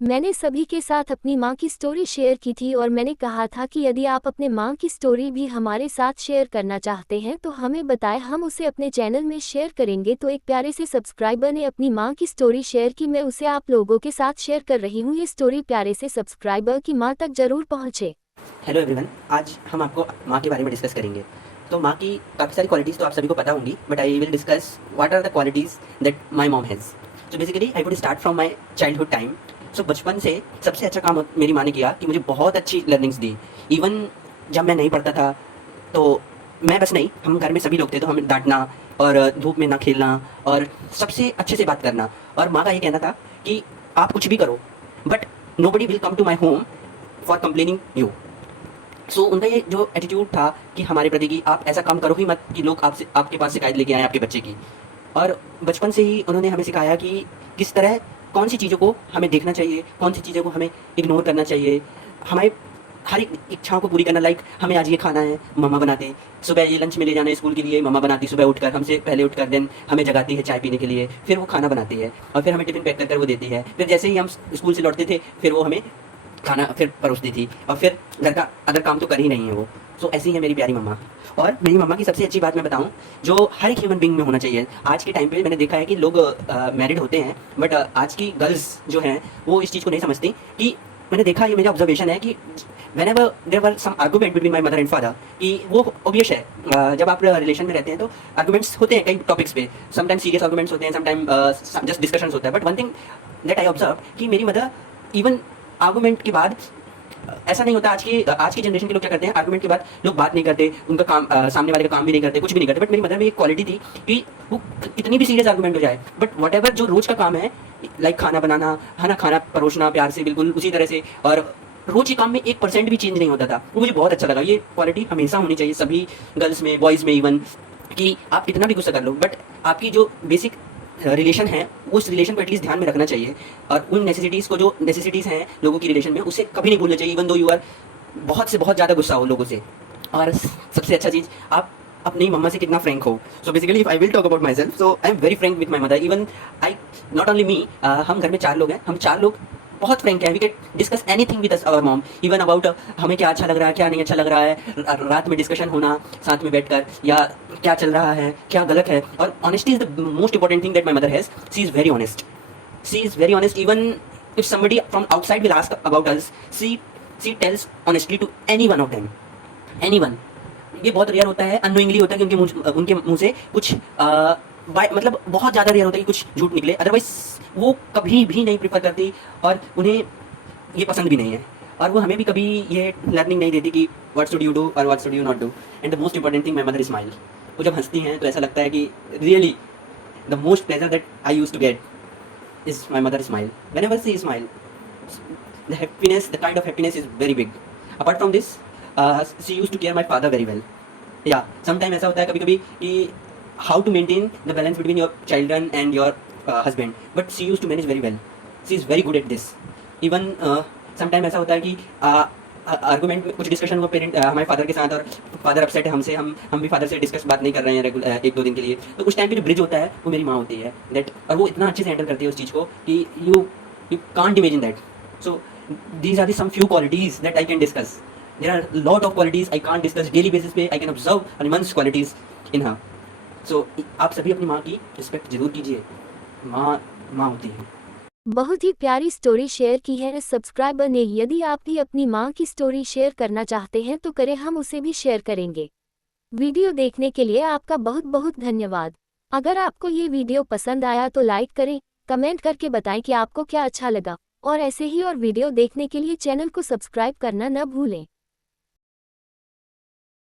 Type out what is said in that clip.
मैंने सभी के साथ अपनी माँ की स्टोरी शेयर की थी और मैंने कहा था कि यदि आप अपने माँ की स्टोरी भी हमारे साथ शेयर करना चाहते हैं तो हमें बताएं, हम उसे अपने चैनल में शेयर करेंगे। तो एक प्यारे से सब्सक्राइबर ने अपनी माँ की स्टोरी शेयर की, मैं उसे आप लोगों के साथ शेयर कर रही हूँ। ये स्टोरी प्यारे से सब्सक्राइबर की माँ तक जरूर पहुँचे। हेलो एवरीवन, आज हम आपको माँ के बारे में डिस्कस करेंगे। तो माँ की काफ़ी सारी क्वालिटीज़ तो आप सभी को पता होंगी, but I will discuss what are the qualities that my mom has. So basically I would start from my childhood time. So बचपन से सबसे अच्छा काम मेरी माँ ने किया कि मुझे बहुत अच्छी लर्निंग्स दी। इवन जब मैं नहीं पढ़ता था तो मैं बस नहीं, हम घर में सभी लोग थे तो हमें डांटना और धूप में ना खेलना और सबसे अच्छे से बात करना। और माँ का ये कहना था कि आप कुछ भी करो but nobody will come to my home for complaining you. So उनका ये जो एटीट्यूड था कि हमारे प्रति कि आप ऐसा काम करो ही मत कि लोग आपसे आपके पास शिकायत लेके आए आपके बच्चे की। और बचपन से ही उन्होंने हमें सिखाया कि किस तरह कौन सी चीज़ों को हमें देखना चाहिए, कौन सी चीज़ों को हमें इग्नोर करना चाहिए, हमारे हर एक इच्छाओं को पूरी करना। लाइक हमें आज ये खाना है, मम्मा बनाते, सुबह ये लंच में ले जाना है स्कूल के लिए, मम्मा बनाती सुबह उठकर, हमसे पहले उठकर, देन हमें जगाती है चाय पीने के लिए, फिर वो खाना बनाती है और फिर हमें टिफिन पैक कर वो देती है। फिर जैसे ही हम स्कूल से लौटते थे फिर वो हमें खाना फिर परोसती थी और फिर घर का अदर काम तो कर ही नहीं है वो। सो ऐसी है मेरी प्यारी मम्मा। और मेरी मम्मा की सबसे अच्छी बात मैं बताऊं जो हर एक ह्यूमन बीइंग में होना चाहिए। आज के टाइम पे मैंने देखा है कि लोग मैरिड होते हैं बट आज की गर्ल्स जो हैं वो इस चीज़ को नहीं समझती। कि मैंने देखा, ये मेरा ऑब्जर्वेशन है कि whenever there were some argument between my mother and father, कि वो obvious है, जब आप रिलेशन में रहते हैं तो आर्गूमेंट्स होते हैं कई टॉपिक्स पे। समटाइम सीरियस आर्गूमेंट्स होते हैं, समटाइम जस्ट डिस्कशंस होता है। But one thing that I observe कि मेरी मदर इवन आर्गूमेंट के बाद, ऐसा नहीं होता आज की जनरेशन के लोग क्या करते हैं, आर्गूमेंट के बाद लोग बात नहीं करते, उनका काम सामने वाले का काम भी नहीं करते, कुछ भी नहीं करते। बट मेरी मदर में एक क्वालिटी थी कि वो कितनी भी सीरियस आर्गूमेंट हो जाए बट वट एवर जो रोज का काम है, लाइक खाना बनाना है ना, खाना परोसना प्यार से बिल्कुल उसी तरह से, और रोज के काम में 1% भी चेंज नहीं होता था। वो मुझे बहुत अच्छा लगा। ये क्वालिटी हमेशा होनी चाहिए सभी गर्ल्स में, बॉयज़ में इवन, कि आप कितना भी गुस्सा कर लो बट आपकी जो बेसिक रिलेशन है उस रिलेशन को एटलीस्ट ध्यान में रखना चाहिए। और उन नेसेसिटीज़ को, जो नेसेसिटीज़ हैं लोगों की रिलेशन में, उसे कभी नहीं भूलना चाहिए इवन दो यू आर बहुत से बहुत ज़्यादा गुस्सा हो लोगों से। और सबसे अच्छा चीज़, आप अपनी मम्मा से कितना फ्रैंक हो। So basically if I will talk about my self, so I am very Frank with my mother. Even I, not only me, हम घर में 4 लोग हैं, हम 4 लोग बहुत फ्रैंक है। We can discuss anything with our mom, even about हमें क्या अच्छा लग रहा है, क्या नहीं अच्छा लग रहा है, रात में डिस्कशन होना साथ में बैठकर, या क्या चल रहा है, क्या गलत है। और honesty is the most important thing that my mother has. She is very honest, she is very honest. Even if somebody from outside will ask about us, she tells honestly to any one of them, anyone। ये बहुत rare होता है, unknowingly होता है कि उनके मुंह से कुछ मतलब बहुत ज़्यादा रेयर होता है कि कुछ झूठ निकले। अदरवाइज वो कभी भी नहीं प्रीफर करती और उन्हें ये पसंद भी नहीं है। और वो हमें भी कभी ये लर्निंग नहीं देती कि व्हाट शुड यू डू और what should you not do. And the most important thing, my mother smile. वो जब हंसती हैं तो ऐसा लगता है कि really the most pleasure that I use to get is my mother's smile. Whenever she smile, the happiness, the kind of happiness is very big. Apart from this, she used to care my father very well. Yeah, sometimes ऐसा होता है कभी-कभी कि how to maintain the balance between your children and your husband, but she used to manage very well. She is very good at this. Even sometimes ऐसा होता है कि argument में कुछ डिस्कशन हुआ पेरेंट हमारे फादर के साथ, और फादर अपसेट है हमसे, हम भी फादर से डिस्कस बात नहीं कर रहे हैं रेगुलर 1-2 दिन के लिए, तो उस टाइम पे जो ब्रिज होता है वो मेरी माँ होती है। दैट, और वो इतना अच्छे से हैंडल करती है उस चीज़ को कि you can't imagine that. So these are the some few qualities that I can discuss. There are lot of qualities I can't discuss daily basis पे। I can observe immense qualities in her. So आप सभी अपनी माँ की respect जरूर कीजिए। माँ माँ होती है। बहुत ही प्यारी स्टोरी शेयर की है इस सब्सक्राइबर ने। यदि आप भी अपनी माँ की स्टोरी शेयर करना चाहते हैं तो करें, हम उसे भी शेयर करेंगे। वीडियो देखने के लिए आपका बहुत बहुत धन्यवाद। अगर आपको ये वीडियो पसंद आया तो लाइक करें, कमेंट करके बताएं कि आपको क्या अच्छा लगा, और ऐसे ही और वीडियो देखने के लिए चैनल को सब्सक्राइब करना न भूलें।